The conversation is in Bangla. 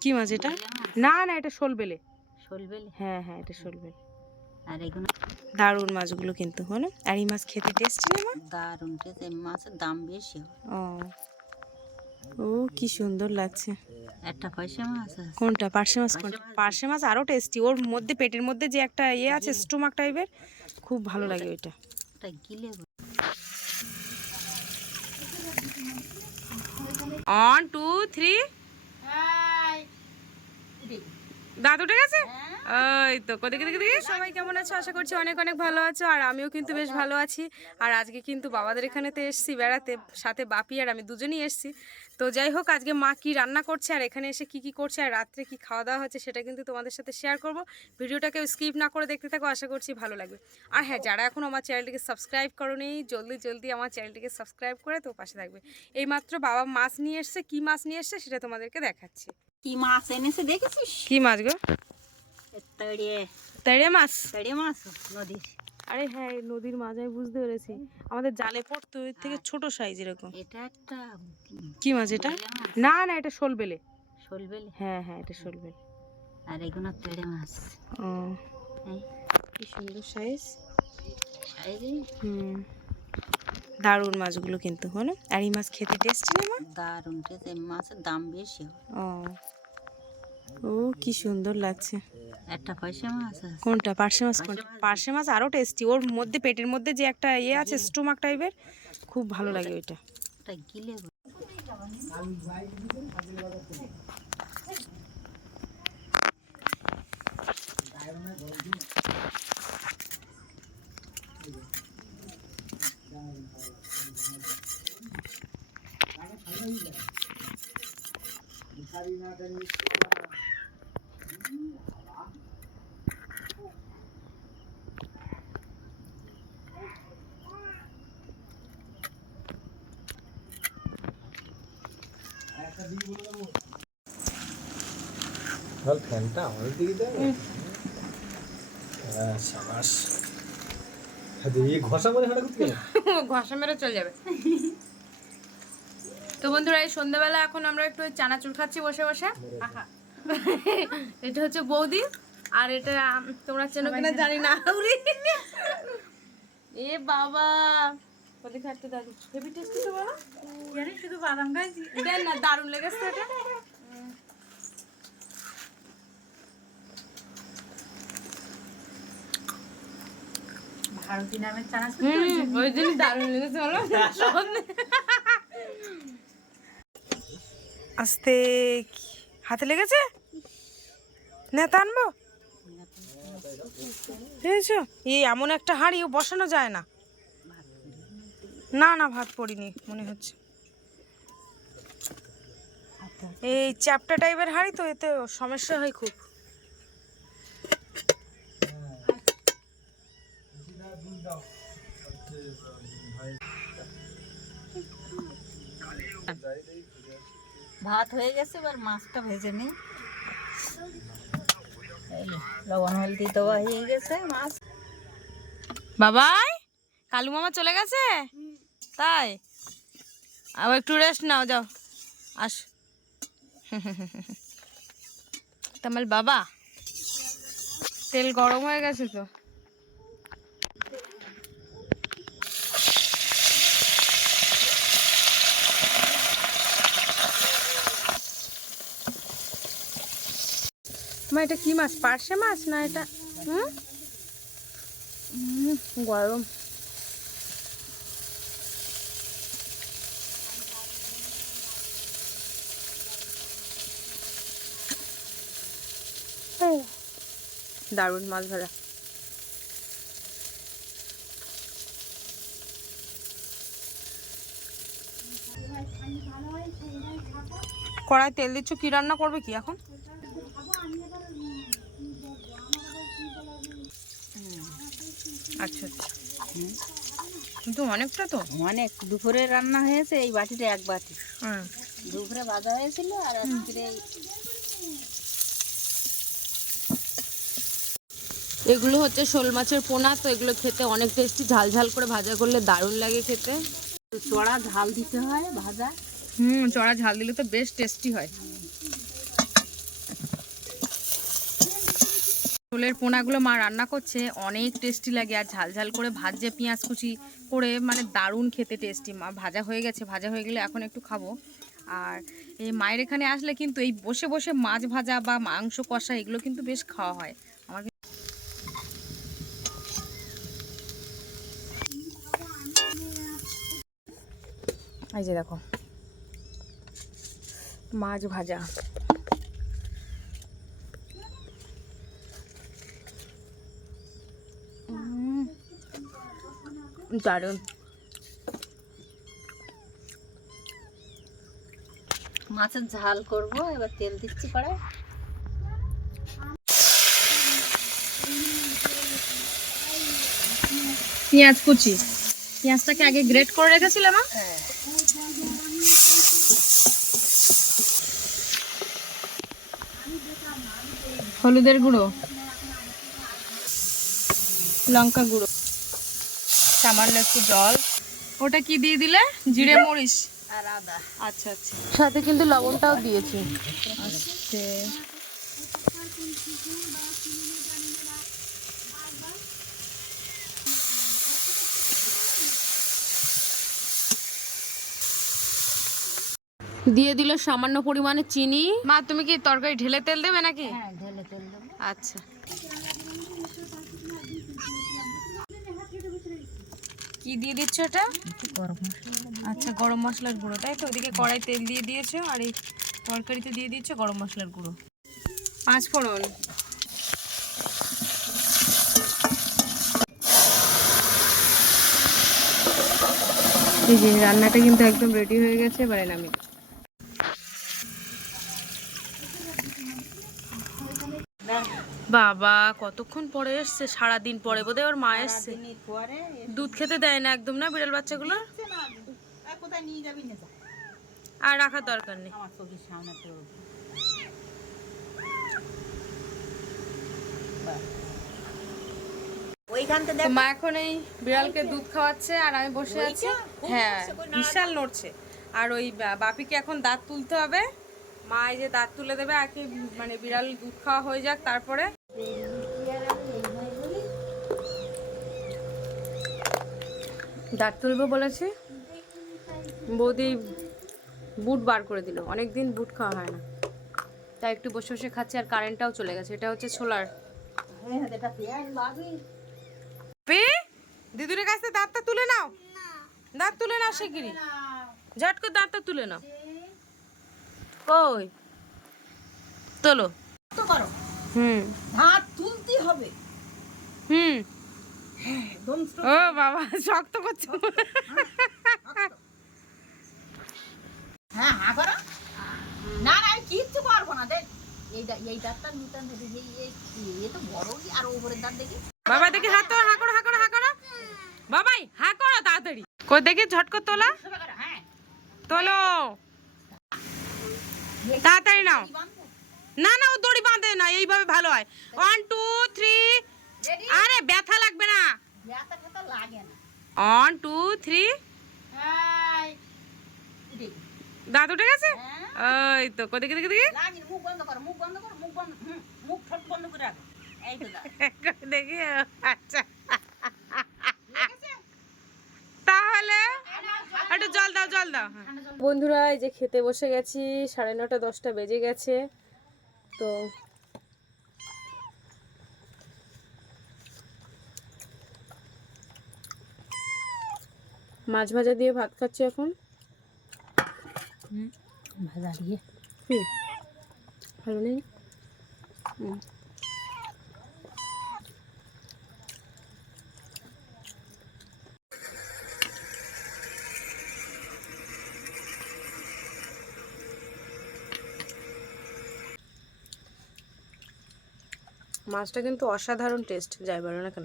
কি মাছ এটা? না না এটা শোল বেলে শোল বেলে হ্যাঁ হ্যাঁ এটা শোল বেলে আর এগুলো? দারুণ মাছগুলো কিন্তু হলো? আর এই মাছ খেতে টেস্টি না মা? দারুণ খেতে মাছের দাম বেশি ও ও কি সুন্দর লাগছে। একটা পয়সা মাছ আছে। কোনটা? পার্শে মাছ কোনটা পার্শে মাছ আরও টেস্টি ওর মধ্যে পেটের মধ্যে যে একটা ইয়ে আছে স্টোমাক টাইপের খুব ভালো লাগে ওইটা। ওয়ান টু থ্রি দাঁত উঠে গেছে? ওই তো কোদিকে দিকে দিকে সবাই কেমন আছো? আশা করছি অনেক অনেক ভালো আছো আর আমিও কিন্তু বেশ ভালো আছি। আর আজকে কিন্তু বাবাদের এখানেতে এসেছি বেড়াতে সাথে বাপি আর আমি দুজনেই এসেছি। তো যাই হোক আজকে মা কি রান্না করছে আর এখানে এসে কি কি করছে আর রাত্রে কি খাওয়া দাওয়া হচ্ছে সেটা কিন্তু তোমাদের সাথে শেয়ার করব। ভিডিওটাকে স্কিপ না করে দেখতে থাকো আশা করছি ভালো লাগবে। আর হ্যাঁ যারা এখন আমার চ্যানেলটিকে সাবস্ক্রাইব করোনি জলদি জলদি আমার চ্যানেলটিকে সাবস্ক্রাইব করে তো পাশে থাকবে। এইমাত্র বাবা মাছ নিয়ে এসছে কি মাছ নিয়ে এসছে সেটা তোমাদেরকে দেখাচ্ছি। কি মাছ এনেছে দেখেছিস? কি মাছ গো? তড়িয়ে। তেড়ে মাছ? তড়িয়ে মাছ? নদীর। আরে হ্যাঁ নদীর মাছ আমি বুঝতে পেরেছি। আমাদের জালে পড়তো এর থেকে ছোট সাইজ এরকম। এটা একটা কি মাছ এটা? না না এটা শোল বেলে শোলবেলে? হ্যাঁ হ্যাঁ এটা শোল বেলে আর এগুলো তেড়ে মাছ। ও। কি সুন্দর সাইজ সাইজে হুম। দারুণ মাছগুলো কিন্তু হলো আর এই মাছ খেতে টেস্টি না? মা দারুণ খেতে মাছের দাম বেশি ও ও কি সুন্দর লাগছে। একটা পয়সা মাছ আছে। কোনটা? পার্শে মাছ কোনটা? পার্শে মাছ আরও টেস্টি ওর মধ্যে পেটের মধ্যে যে একটা ইয়ে আছে স্টোমাক টাইপের খুব ভালো লাগে ওইটা। গিলে তাহলে ফ্যানটা আমাদের দিকে দেবে হ্যাঁ সাবাস। হ্যাঁ ঘষা করতে ঘষা মেরে চলে যাবে। তো বন্ধুরা এই সন্ধ্যাবেলা এখন আমরা একটু চানাচুর খাচ্ছি বসে বসে। এটা হচ্ছে বৌদি আর এটা তোমরা চেনো কিনা? জানি না এ বাবা। দারুণ হেভি টেস্টি তো বলো জানি শুধু বাদাম খাইছি দেন না দারুণ লেগেছে এটা। ভারতী নামের চানা ওই জন্য দারুণ লেগেছে বলো। আস্তে হাতে লেগেছে? না আনব? বুঝেছ এই এমন একটা হাঁড়ি বসানো যায় না। না না, ভাত পড়িনি, মনে হচ্ছে। এই চ্যাপটা টাইপের হাঁড়ি তো, এতে সমস্যা হয় খুব। ভাত হয়ে গেছে, এবার মাছটা ভেজে নিই। লবণ, হলদি দেওয়া হয়ে গেছে মাছ। বাবাই, কালু মামা চলে গেছে? তাই? আবার একটু রেস্ট নাও, যাও, আস। তামাল বাবা, তেল গরম হয়ে গেছে তো। মা, এটা কি মাছ? পার্শে মাছ না এটা? হুম? গরম। দারুণ মাছ ভাজা কড়াই তেল দিচ্ছ, কি রান্না করবে কি এখন? আচ্ছা আচ্ছা। কিন্তু অনেকটা তো। অনেক। দুপুরে রান্না হয়েছে এই বাটিতে এক বাটি। দুপুরে বাজা হয়েছিল আর রাত্রে এগুলো হচ্ছে শোল মাছের পোনা তো এগুলো খেতে অনেক টেস্টি ঝাল ঝাল করে ভাজা করলে দারুণ লাগে খেতে। চড়া ঝাল দিতে হয় ভাজা। হুম চড়া ঝাল দিলে তো বেশ টেস্টি হয়। শোলের পোনাগুলো মা রান্না করছে, অনেক টেস্টি লাগে। আর ঝাল ঝাল করে ভাজছে, পেঁয়াজ কুচি করে মানে দারুণ খেতে টেস্টি মা। ভাজা হয়ে গেছে, ভাজা হয়ে গেলে এখন একটু খাব। আর এই মায়ের এখানে আসলে কিন্তু এই বসে বসে মাছ ভাজা বা মাংস কষা এগুলো কিন্তু বেশ খাওয়া হয়। আমার এই যে দেখো, মাছ ভাজা। দারুণ। মাছের ঝাল করব এবার তেল দিচ্ছি পরে পেঁয়াজ কুচি। পেঁয়াজটাকে আগে গ্রেট করে রেখেছিলাম মা। হলুদের গুঁড়ো। লঙ্কা গুঁড়ো। সামান্য একটু জল। ওটা কি দিয়ে দিলে? জিরে মরিচ? আর আদা। আচ্ছা আচ্ছা। সাথে কিন্তু লবণটাও দিয়েছি। আচ্ছা। দিয়ে দিল সামান্য পরিমাণে চিনি। মা তুমি কি তরকারি ঢেলে তেল দেবে নাকি? হ্যাঁ ঢেলে তেল দেবো। আচ্ছা। কি দিয়ে দিচ্ছ এটা? গরম মশলা। আচ্ছা গরম মশলার গুঁড়ো তাই তো? ওদিকে কড়াই তেল দিয়ে দিয়েছ আর এই তরকারিতে দিয়ে দিচ্ছ গরম মশলার গুঁড়ো। পাঁচ ফোড়ন। এই যে রান্নাটা কিন্তু একদম রেডি হয়ে গেছে এবারে নামি বাবা কতক্ষণ পরে এসছে? সারাদিন পরে বোধহয় ওর মা এসছে। দুধ খেতে দেয় না একদম না বিড়াল বাচ্চাগুলো? আর রাখার দরকার নেই। মা এখন এই বিড়ালকে দুধ খাওয়াচ্ছে আর আমি বসে আছি। হ্যাঁ বিশাল নড়ছে। আর ওই বাপিকে এখন দাঁত তুলতে হবে। মা এই যে দাঁত তুলে দেবে আর কি মানে বিড়াল দুধ খাওয়া হয়ে যাক তারপরে দাঁত তুলবো বলেছে। বৌদি বুট বার করে দিল। অনেক দিন বুট খাওয়া হয় না। তাই একটু বসে বসে খাচ্ছে আর কারেন্টটাও চলে গেছে। এটা হচ্ছে ছোলার পে দিদুরের কাছ দাঁতটা তুলে নাও। দাঁত তুলে নাও শিগগিরি ঝট করে দাঁতটা তুলে নাও। কই? তোলো। তো করো। হুম। হাত তুলতে হবে। হুম। একদম ও বাবা শক্ত করছ। হ্যাঁ হা করো। না না আমি কিচ্ছু পারব না দেখ। এই দা- এই দাঁতটা নিতাম দেখি এই এই এ তো আর উপরের দাঁত দেখি। বাবা দেখি হাত তো হা করো হা করো হা করো। বাবাই হা করো তাড়াতাড়ি। কই দেখি ঝট করে তোলা হ্যাঁ। তোলো। তাড়াতাড়ি নাও। না না ও দড়ি বাঁধে না এইভাবে ভালো হয়। ওয়ান টু থ্রি আরে ব্যথা লাগবে না। One two three. দাঁত উঠে গেছে? হ্যাঁ, ওই তো কদিকে দিকে দিকে? মুখ বন্ধ করো মুখ বন্ধ করো মুখ বন্ধ মুখ ঠোঁট বন্ধ করে রাখো। এই তো দেখি আচ্ছা। তাহলে একটু জল দাও জল দাও বন্ধুরা এই যে খেতে বসে গেছি সাড়ে নটা দশটা বেজে গেছে। তো মাছ ভাজা দিয়ে ভাত খাচ্ছি এখন? ভাজা দিয়ে। হুম ভালো নেই? হুম। মাছটা কিন্তু অসাধারণ টেস্ট যাই বলো না কেন?